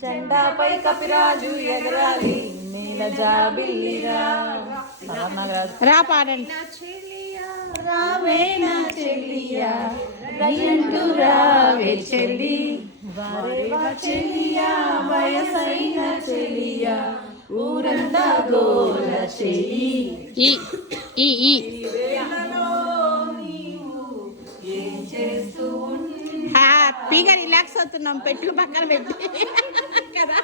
జెండాపై కపిరాజు ఎగరాలి నీల జాబిల్లిరా. రా పాడండి. రావే నా చెల్లియా రయంటు రావే చెల్లి వారేవా చెల్లియా వయసైన చెల్లియా ఊరంతా గోల చెయ్యి. హ్యాపీగా రిలాక్స్ అవుతున్నాం పెట్టులు పక్కన పెట్టి కదా.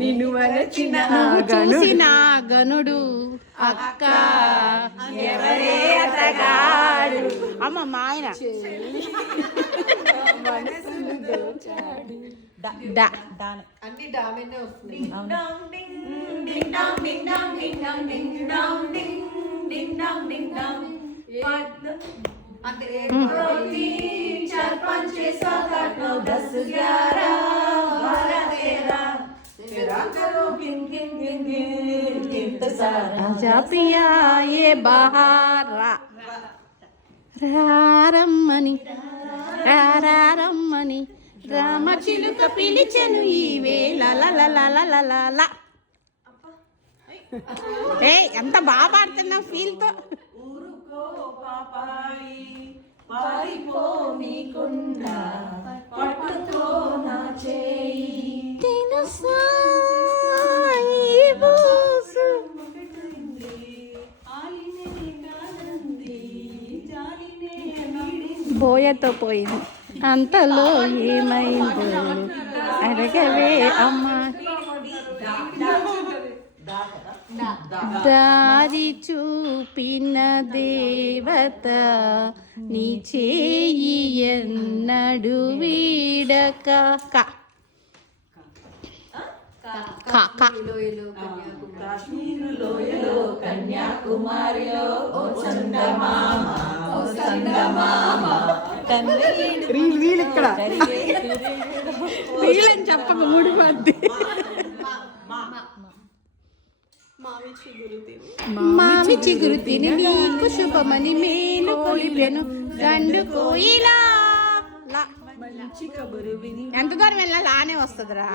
నిన్ను వలచిన చూసిన గనుడు అక్క ఎవరే అతగాడు. అమ్మ మా ఆయన పియా ఏ బహారా రారమ్మని రారమ్మని రామ చిలుక పిలిచెను ఈ వేళ. ఏ ఎంత బాగా పాడుతున్నావు ఫీల్ తో. బోయతో పోయింది అంతలో ఏమైందో అడగవే అమ్మ. దారి చూపిన దేవత నీ చేయి ఎన్నడు వీడక. కాశ్మీరులోయలో కన్యాకుమారిలో ఓ చందమామ ఓ చందమామ రీల్ ఇక్కడ రీల్ అని చెప్పక ముడిపడ్డి. మామి చిగురు తిని నీకు శుభమని మేలు కొలిపెను గండు కోయిలా. ఎంత దూరం వెళ్ళాలి ఆనే వస్తుందిరా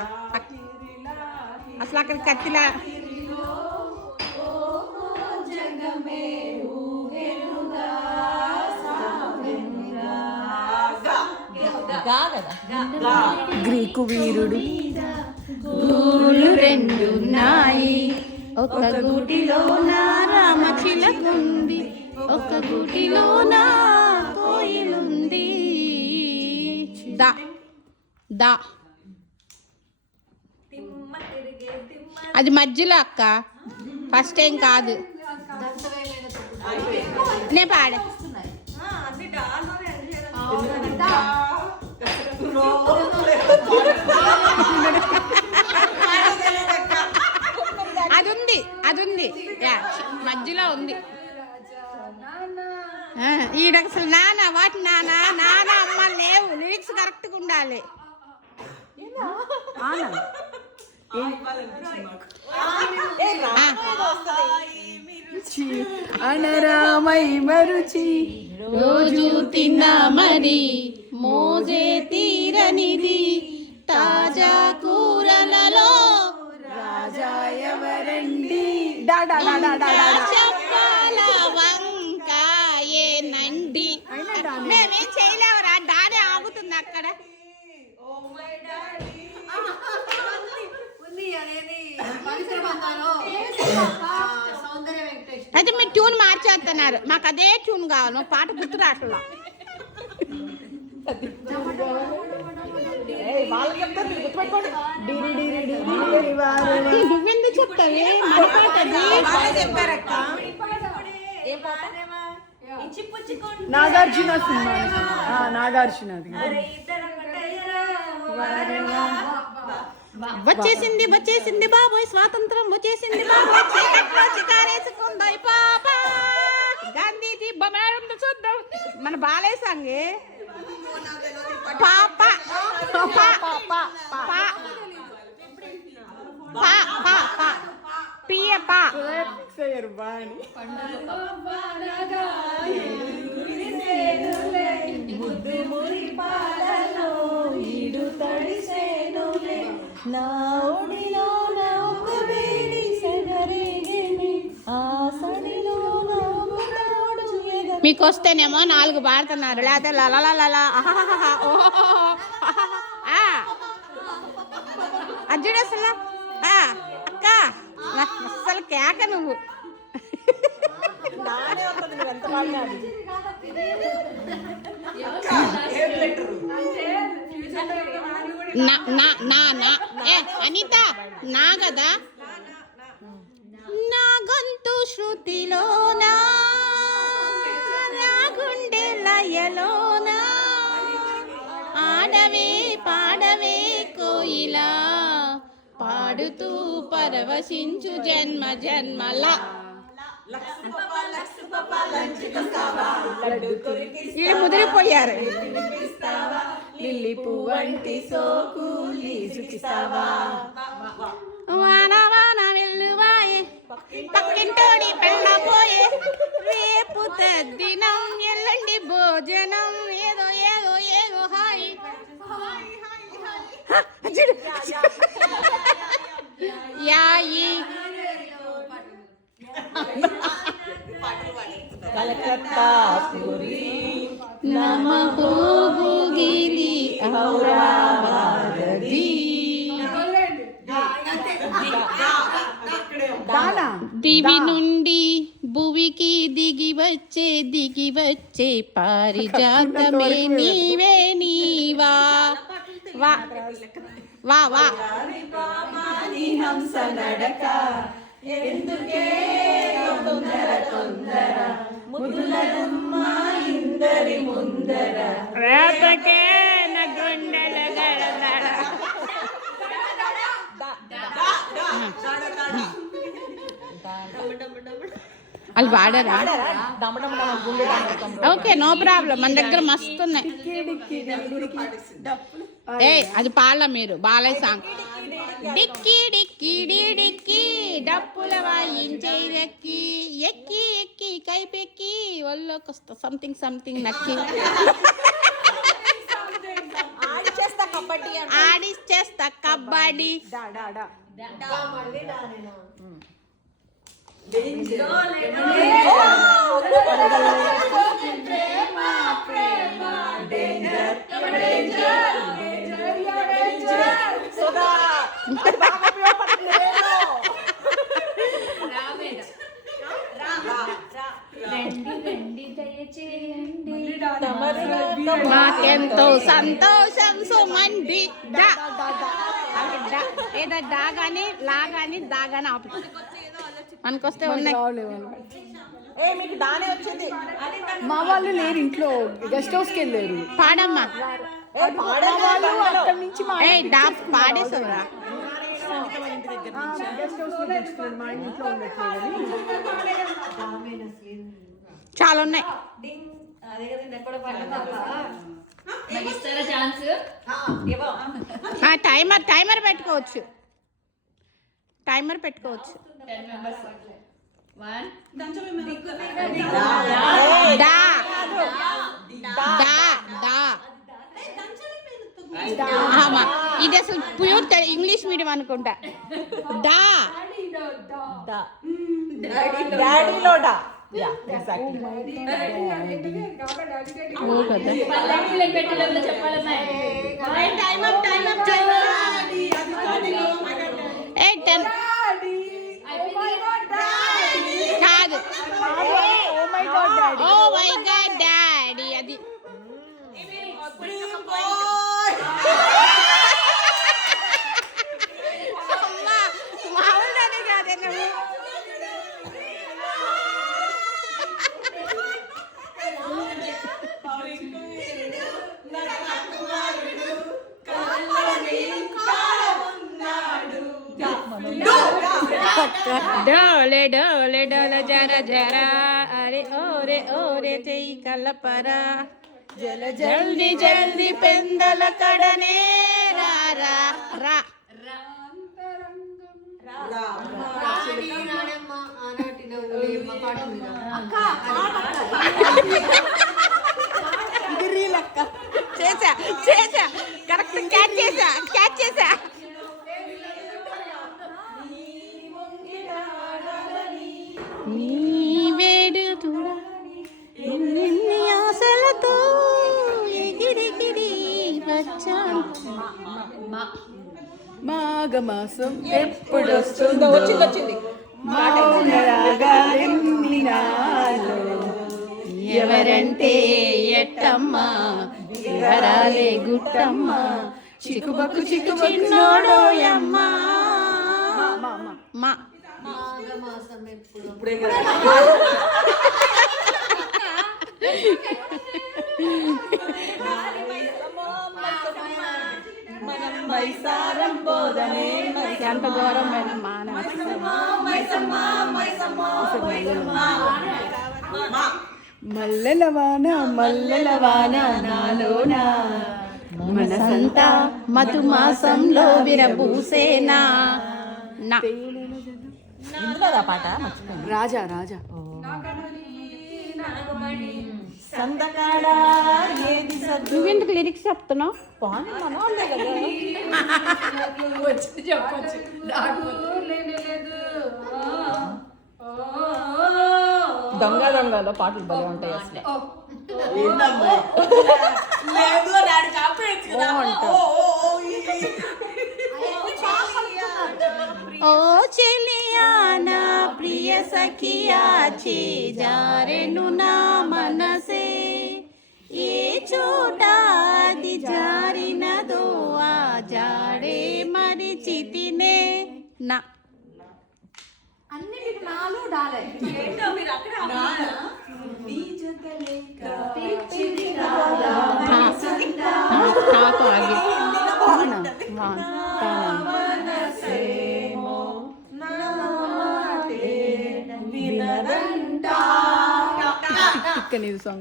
అసలు అక్కడ కత్తిలా. గ్రీకు వీరుడు గూళ్ళు రెండున్నాయి ఒక గూటిలోన రామ చిలకుంది ఒక గూటిలోన కోయిలుంది. దా దా అది మధ్యలో అక్క ఫస్ట్ ఏం కాదు. నే పాడ అది ఉంది మధ్యలో ఉంది. ఈడ అసలు నాన్న వాటి నాన్న నాన్న అమ్మ లేవు లిరిక్స్ కరెక్ట్గా ఉండాలి. అనరామై మరుచి రోజు తిన్నా మరి మోజే తీరనిది తాజా కూరలలో రాజా ఎవరండి చెప్పాల వంకాయే నండి. మేమేం చేయలేవరా దానే ఆగుతుంది అక్కడ. అయితే మీరు ట్యూన్ మార్చేస్తున్నారు మాకు అదే ట్యూన్ కావాలి మా పాట గుర్తు రాట్లా. నువ్వెందుకు చెప్తావే మన పాట నాగార్జున సినిమా నాగార్జునది. వచ్చేసింది వచ్చేసింది బాబోయ్ స్వాతంత్రం వచ్చేసింది బాబోయ్ చీకట్లో చికారేసుకుందాయి పాప గాంధీజీ బొమ్మేడం చూద్దాం మన బాలయ్య సాంగే పాప అయ్యప్ప. ఫిక్స్ అయ్యారు బాని. నా ఒడిలో నా ఒక వేడి సగరేగేమి ఆ సడిలో నా ఒక తోడు ఎద మీకు వస్తేనేమో 4 పాడుతున్నారు, లేకపోతే లలలలలా అర్జుడు అసలు అక్క అస్సలు కేక నువ్వు. నానే వస్తుంది నువ్వు ఎంత మాట్లాడి నా నా నా నా ఏ అనిత నా కదా, నా గొంతు శృతిలోనా నా గుండె లయలోనా ఆడవే పాడవే కోయిలా పాడుతూ పరవశించు జన్మ జన్మల. వీళ్ళు ముదిరిపోయారు. లిల్లీ పువ్వంటి సోకు లీజుకిస్తావా వాన వాన వెల్లువాయే పక్కింటోడి పెళ్ళపోయే రేపు తద్దినం ఎల్లండి భోజనం ఏదో ఏదో ఏదో హాయ్ యాయి కలకత్తా పూరి నమః గుగిలి ఔరావది దివి నుండి భువికి దిగి వచ్చే పారిజాతమే నీవే నీవా వా వా వా హంస నడక ఎందుకే తొందర తొందర ముద్దుల గుమ్మ ఇందరి ముందర రేపకే నా గుండెల గడదడ. వాళ్ళు పాడారా? ఓకే నో ప్రాబ్లం, మన దగ్గర మస్తు ఉన్నాయి. ఏ అది పాడలా మీరు, బాలయ్య సాంగ్. డిక్కి డిక్కి డిక్కి డప్పుల వాయించే రెక్కి ఎక్కి ఎక్కి కైపెక్కి ఒళ్ళోకొస్తా సంథింగ్ సంథింగ్ నక్కి ఆడిచ్చేస్తా కబడ్డీ. నాకెంతో సంతోషం సుమంది ఏదో డా గాని లా గాని దా గాని ఆపి మనకొస్తే ఉన్నాయి. మీకు దానే వచ్చింది. మా వాళ్ళు లేరు ఇంట్లో, గెస్ట్ హౌస్కి వెళ్ళారు. పాడమ్మా. అక్కడి నుంచి ఏ డా పాడేసావురా. గెస్ట్ హౌస్ మా ఇంట్లో ఉండట్లేదు. చాలా ఉన్నాయి. టైమర్ టైమర్ పెట్టుకోవచ్చు, టైమర్ పెట్టుకోవచ్చు. డా డా డా ఇది అసలు ప్యూర్ ఇంగ్లీష్ మీడియం అనుకుంటా. డా డాడీలో డా. కాదు ఓ మై గాడ్ డాడీ అది. మామూలుగానే కాదే నువ్వు. డోలే డోలే డోల జర జర అరే ఓరే ఓరే చెయ్యి కలపరా జల్ది జల్ది పెందల కడనే రా రా రా చేసా కరెక్ట్ క్యాచ్ చేసా నీ వేడు నిన్ని ఆశలతో ఎగిరెగిరి వచ్చాను. మాఘమాసం ఎప్పుడు వచ్చింది మౌనరాగాలెన్ని నాలో. ఎవరంటే ఎట్టమ్మా వివరాలే గుట్టమ్మా చిక్కుబక్కు చిన్నోడోయమ్మా మా మనం మైసారం పోదమే ఎంత ఘోరమైన మానవ మల్లెల వాన నాలోన మనసంతా మధుమాసంలో విరబూసేనా నా ఇందులో పాట మర్చిపోయింది. రాజా సందకాడ ఏది సద్దు నువ్వెందుకు లిరిక్స్ చెప్తున్నావు? పాని మనోళ్ళే కదా. దొంగలో పాటలు భలే ఉంటాయి అసలు. ఓ చెలియా నా ప్రియ సఖియా చేజారెను నా మనసే ఏ చోట అది జారినదో ఆ జాడే మరిచితినే నా అన్నిటికి నాలో డాలే. నాకు ఆగి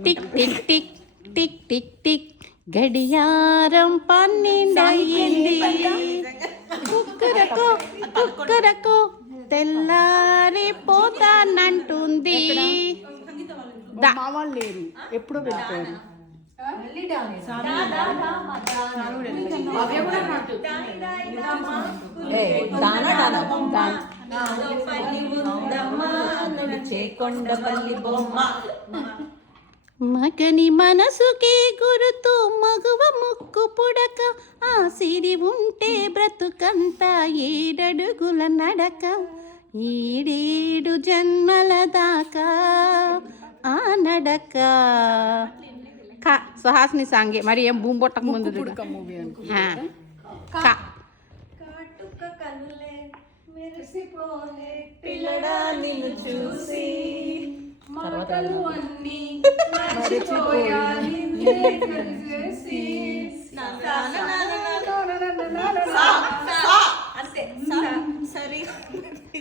tick tick tick tick tick tick గడియారం 12 అయ్యింది. కుక్కరకు తెల్లారిపోతానంటుంది. మా వాళ్ళు లేరు, ఎప్పుడో వెళ్ళిపోయారు. కొండపల్లి బొమ్మ మగని మనసుకి గురుతు మగువ ముక్కు పుడక ఆ సిరి ఉంటే బ్రతుకంత ఏడడుగుల నడక ఏడేడు జన్మల దాకా ఆ నడక సుహాసిని సాంగే మరి ఏం భూమి పొట్టక ముందు మూవీ అనుకో. పిల్లడా నిన్ను చూసి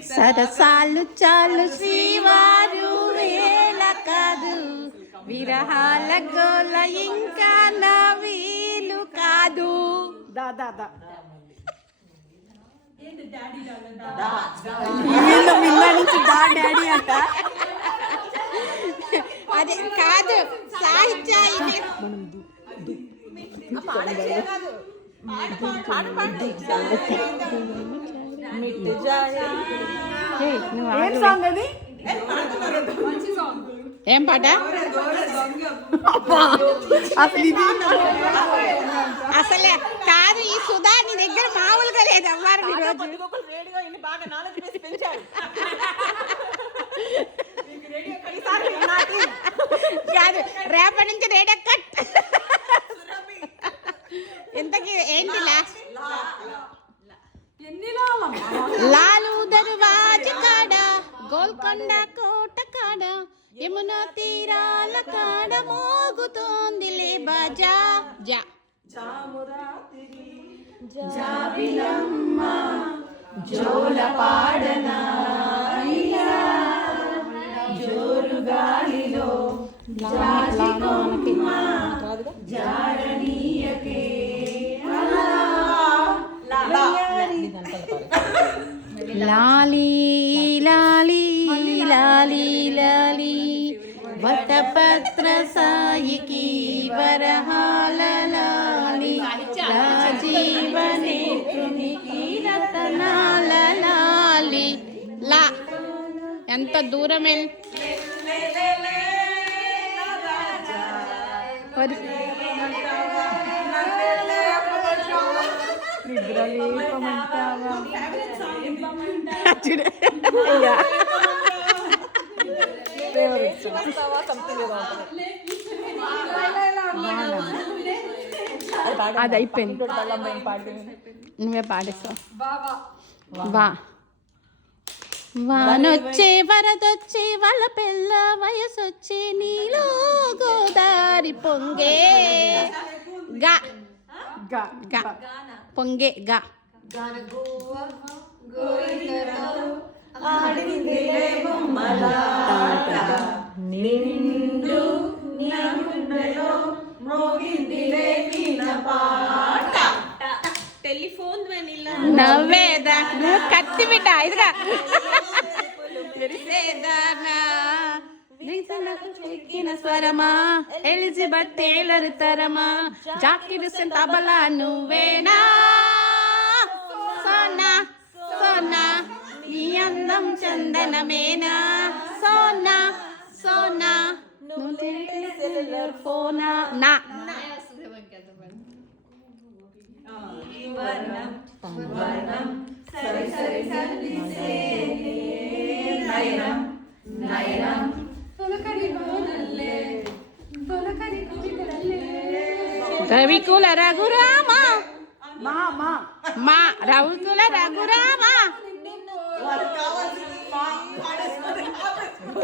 సరసాలు చాలు శ్రీవారు వేళ కాదు విరహాల గోల ఇంకా నా వీలు కాదు. డాడీ అంట. అదే కాదు సాహిత్య ఇది. ఏం సాంగ్ అది? ఏం పాట అసలే కాదు. ఈ సుధా నీ దగ్గర మామూలుగా లేదు అవ్వారు కాదు. రేపటి నుంచి రేడియో కట్. ఇంతకీ ఏంటి లాలు దర్వాజ కాడ గోల్కొండ కోట కాడ యమునా తీరాల కాడ మోగుతోందిలే బాజా జా జోల పాడనా జోరు గాలిలో జాడనీయకే లాలీ లాలీ లాలీ లాలీ సాయికి వరహాలలాలి రాజీవనేత్రునికి రతనాలలాలి లా ఎంత దూరం అది అయిపోయింది. నువ్వే పాడేస్తావు. వా వానొచ్చే వరదొచ్చే వాళ్ళ పిల్ల వయసొచ్చే నీలో గోదారి పొంగే గా గా గా పొంగే గా టెలిఫోన్ నవ్వేదా నువ్వు కత్తి బిడ్డ ఇదిగా తెలిసేదానా ఎక్కిన స్వరమా ఎలిజబెత్ టేలర్ తరమా జాకిర్ సింగ్ తబలా నువ్వేనా సోనా సోనా నీ అందం చందనమేనా సోనా సోనా ఫోనా నా రవికుల రఘురామ మా రవికుల రఘురామ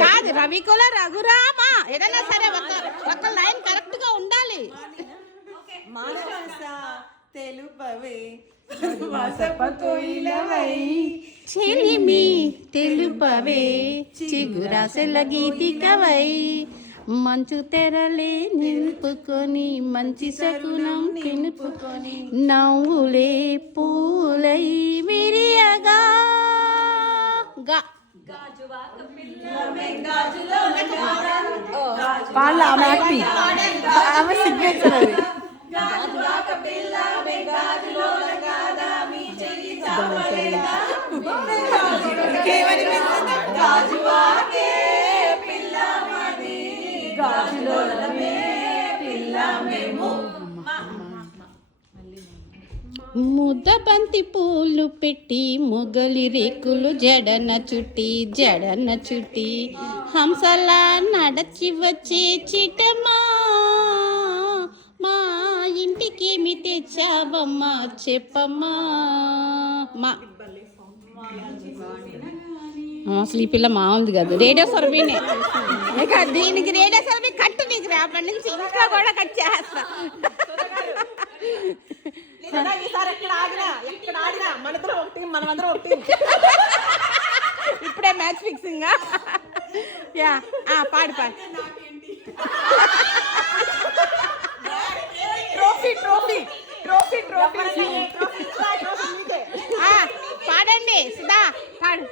కాదు రవికుల రఘురామ ఏదైనా సరే ఒక లైన్ కరెక్ట్ గా ఉండాలి. తెలుపవే చెలిమి తెలుపవే చిగురాసెల గీతికవై మంచు తెరలే నిలుపుకొని మంచి శకునం తినుపుకొని నవ్వులే పూలై విరియగా గా వాళ్ళ ఆమె హ్యాపీ ఆమె సిగ్నేచర్ అది. ముద్దబంతి పూలు పెట్టి మొగలి రేకులు జడన చుట్టి హంసలా నడచి వచ్చే చిటమా మా ఇంటికేమి తెచ్చావమ్మా చెప్పమ్మా మా అసలు ఈ పిల్ల మామూలుది కాదు. రేడియో సర్వీనే ఇక దీనికి రేడియో సర్వీ కట్టు నీకు రేపటి నుంచి ఇంట్లో కూడా కట్ చేస్తా. ఇప్పుడే మ్యాచ్ ఫిక్సింగ్ యా పాడు పాడండి సుధా పాడు.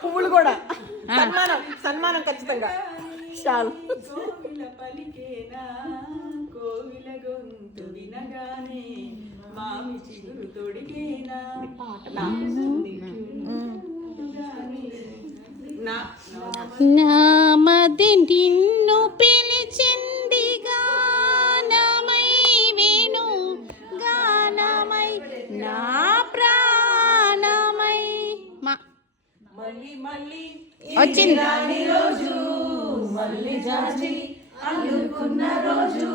పువ్వులు కూడా సన్మానం ఖచ్చితంగా. చాలు. కోవిల గొంతు వినగానే మామి చిగురు తొడిగేనా నామది నిన్ను పిలిచింది గానమై వేణు గానమై నా ప్రాణమై మా మళ్ళీ మళ్ళీ వచ్చింది రోజు మళ్ళీ జాజి అందుకున్న రోజు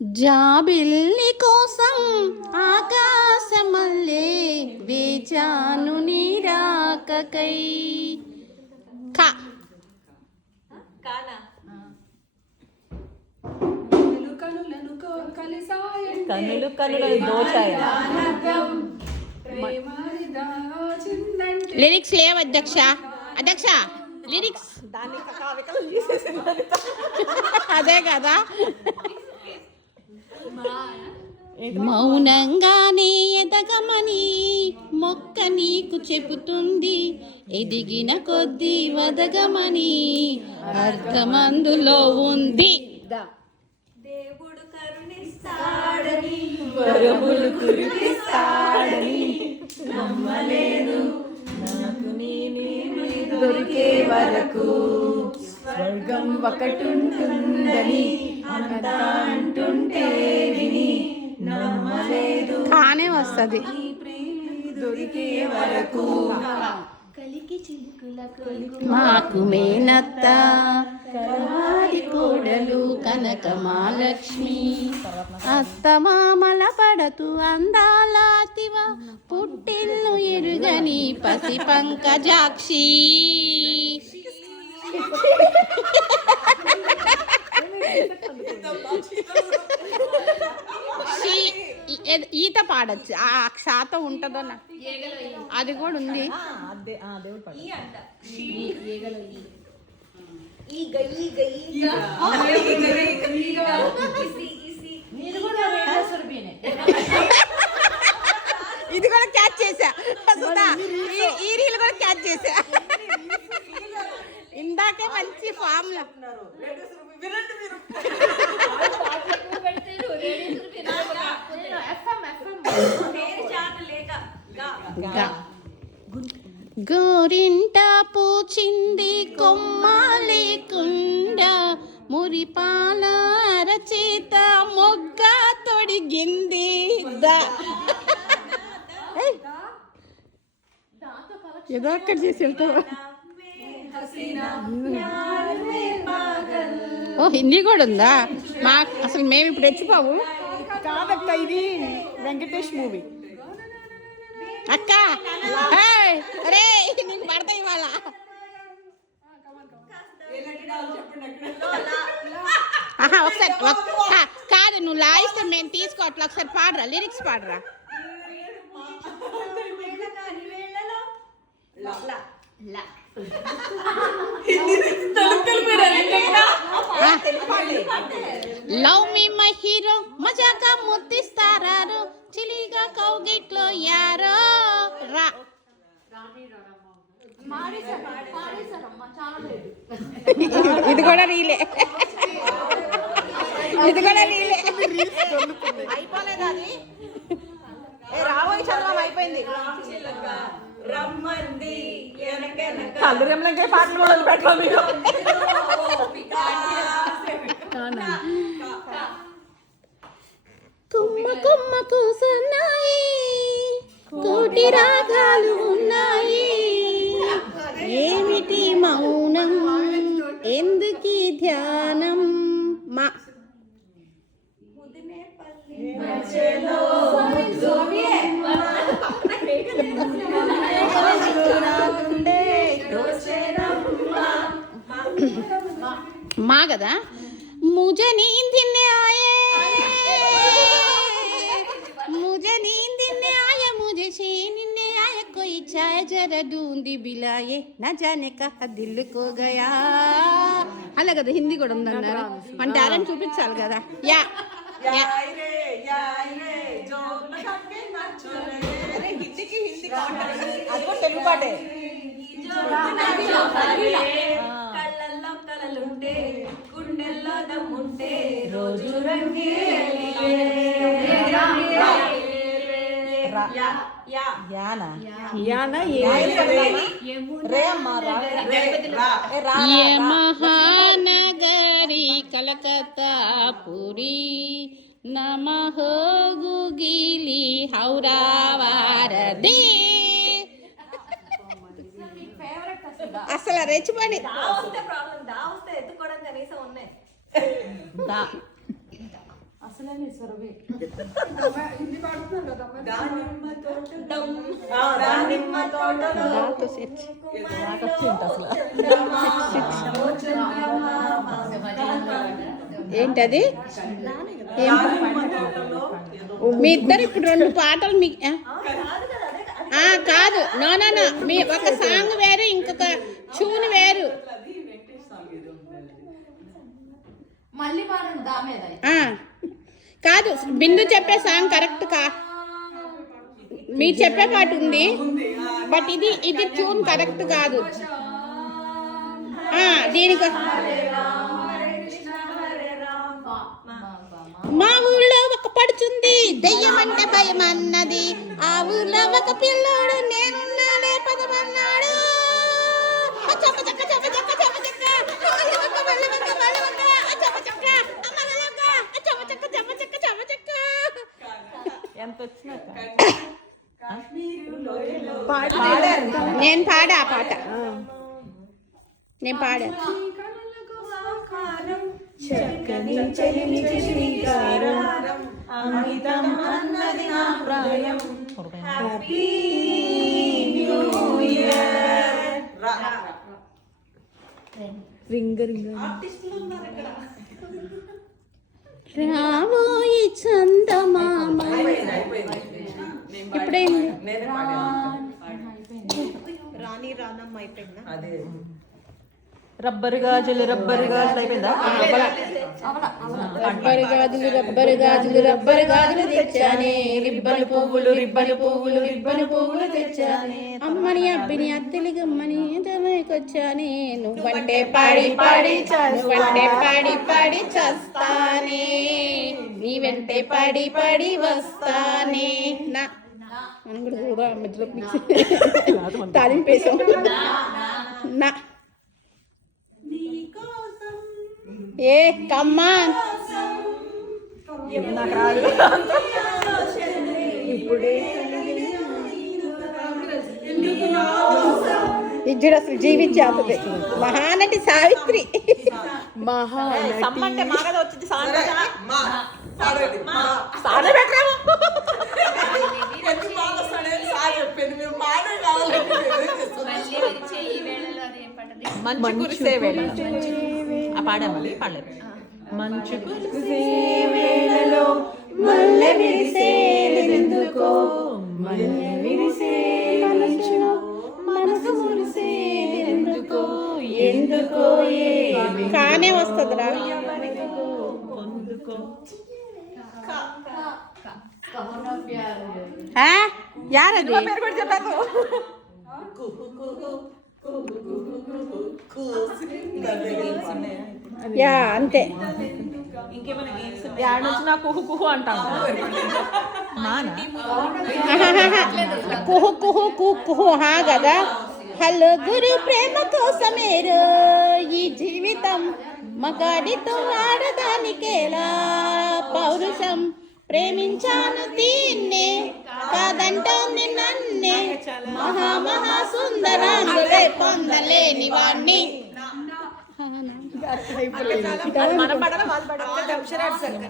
జాబిల్లి కోసం ఆకాశమల్లే వేచాను నీరాకకై కా కనులు కనులు దోచాయి. లిరిక్స్ లేవు అధ్యక్ష లిరిక్స్ అదే కదా. మౌనంగానే ఎదగమని మొక్క నీకు చెబుతుంది, ఎదిగిన కొద్దీ వదగమని అర్థమందులో ఉంది. దేవుడు కరుణిస్తాడని వరములు కురిపిస్తాడని నమ్మలేదు నాకు నేనే దొరికే వరకు స్వర్గం ఒకటుంటుందని అంతా అంటుంటే విని నమ్మలేదు కానే వస్తుంది. దొరికే వరకు మాకు మేనత్త కలవారి కోడలు కనక మహాలక్ష్మి, అత్త మామల పడతు అందాలాతివ పుట్టిల్లు ఎరుగని పసి పంకజాక్షి. ఈత పాడచ్చు, ఆ శాతం ఉంటుందో అది కూడా ఉంది. ఇది కూడా క్యాచ్ చేసా, ఈ రీల్ కూడా క్యాచ్ చేసా. ఇందాకే మంచి ఫామ్ లో గోరింట పూచింది కొమ్మ లేకుండా, మురిపాల అరచేత మొగ్గ తొడిగింది. ఏదో అక్కడ చేసి వెళ్తావు. ఓ హిందీ కూడా ఉందా? మాకు అసలు మేము ఇప్పుడు తెచ్చిపోవు. కాదక్క, ఇది వెంకటేష్ మూవీ. అక్క అరే నీకు పడతాయి ఇవాళ. ఒకసారి కాదు, నువ్వు లాయిస్తే మేము తీసుకోవట్లే. ఒకసారి పాడరా, లిరిక్స్ పాడరా. లవ్ మీ మై హీరో మజాగా ముద్దిస్తారారు, చిలిగా కౌగిట్లో యారో రా. ఇది కూడా రీలే, ఇది కూడా రీలే. అయిపోలేదు అది. రాబోయే చంద్రం అయిపోయింది. రమ్మంది కళ్ళు రెమ్మలంకాయ పాటలు మొదలు పెట్టాలి. కుమ్మ కుమ్మ కూసున్నాయి, కోటి రాగాలు ఉన్నాయి, ఏమిటి మౌనం ఎందుకీ ధ్యానం. మా మా కదా. मुझे नींद न आए, मुझे नींद न आए, मुझे चैन न आए, कोई चाय जरा ढूंढी बिलाए, न जाने कहा दिल को गया. అలా కదా హిందీ కూడా ఉందన్నారు. మన టాలెంట్ చూపించాలి కదా. యా హిందీకి హిందీ అది కూడా తెలుగు పాటే. కళ్ళల్లో కలలుంటే గుండెల్లో దమ్ముంటే రోజు రంగే ये महानगरी कलकत्ता पुरी नमः गुगिली हौरा वारदी. అసలు రెచ్చిపోయి ఎత్తుకోవడం కనీసం ఉన్నాయి. ఏంటది? మీ ఇద్దరు ఇప్పుడు రెండు పాటలు మీ కాదు. నో మీ ఒక సాంగ్ వేరు, ఇంకొక చూని వేరు. కాదు బిందు చెప్పే సాంగ్ కరెక్ట్ కా మీరు చెప్పే పాట ఉంది బట్ ఇది ట్యూన్ కరెక్ట్ కాదు దీనికి మా ఊళ్ళో ఒక పడుచుంది దెయ్యం అంటే భయం అన్నది ఆ ఊళ్ళో ఒక పిల్లోడు నేనున్నానే పదమన్నాడు ఎంత వచ్చినా నేను పాడా ఆ పాట నేను పాడా చక్కని చెలిమికి శ్రీకారం అమితం అన్నది నా ప్రాయం హ్యాపీ న్యూ ఇయర్ రింగ రింగ రాబోయి చందమామ ఇప్పుడైంది రాణి రానమ్మ అయిపోయిందా రబ్బరు గాజులు అయిపోయిందా రబ్బరు గాజులు తెచ్చానే రిబ్బను పువ్వులు తెచ్చానే అమ్మని అబ్బిని అత్తలి గమ్మని తమకొచ్చానే నువ్వంటే పాడి పాడి చస్తానే నీ వెంటే పాడి వస్తానే నా మనం కూడా మధ్యలో తాలింపేసాం నా ఏ కమ్మా నాకు రాదు ఇజ్జుడు అసలు జీవించేస్తుంది మహానటి సావిత్రి సమ్మంటే మాగద వచ్చింది మంచు కురిసే వేళ ఆ పాడమల్లి పాడలేదు మంచు కురిసే వేళలో మల్లె విరిసేందుకో మల్లె విరిసే మనసు మురిసేందుకో ఎందుకో కానే వస్తుందిరా యారది యా అంతే ఇంకేమైనా గేమ్స్ యాడ్ నుంచి నా కుహు కుహు అంటాను మానా కుహు కుహు కుహు హా కదా హలో గురు ప్రేమ కోసమేరో ఈ జీవితం మగాడితో ఆడదానికేలా పౌరుషం ప్రేమించాను దీన్నే కాదంటోంది నన్నే మహా సుందరాంగులే పొందలేని వాణ్ణి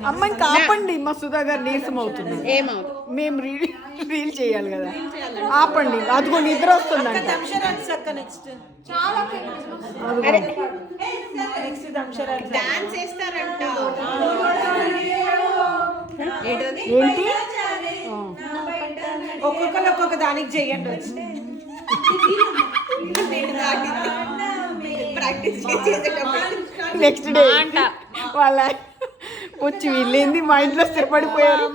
అమ్మాయిని కాపండి మా సుధాగర్ నీరసం అవుతుంది ఏమవుతుంది మేము రీల్ చేయాలి కదా ఆపండి అదిగో నిద్ర వస్తుందంట అరే డాన్స్ చేస్తారంట ఏంటి ఒక్కొక్కరు ఒక్కొక్క దానికి చెయ్యండి వచ్చి ప్రాక్టీస్ నెక్స్ట్ డే వాళ్ళ వచ్చి వీళ్ళేంది మా ఇంట్లో స్థిరపడిపోయారు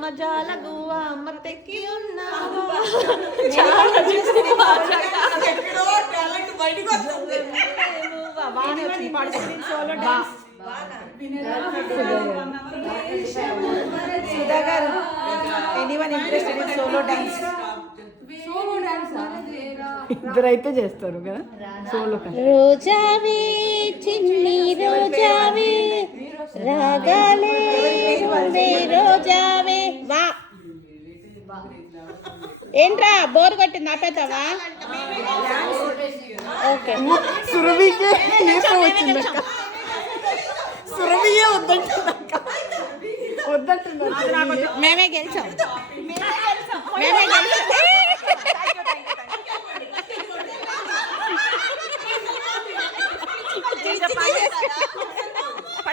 సుధా గారు anyone interested in solo dance ఇద్దరైతే చేస్తారు కదా సోలో రోజావే చిన్ని రోజావే రాగాలే రే రోజావే వా ఏంట్రా బోర్ కొట్టింది ఆపేతావా ఓకే సురభికే నీరసం వచ్చిందక్క సురభియే వద్దంటుందక్క మేమే గెలిచాం చెప్పండి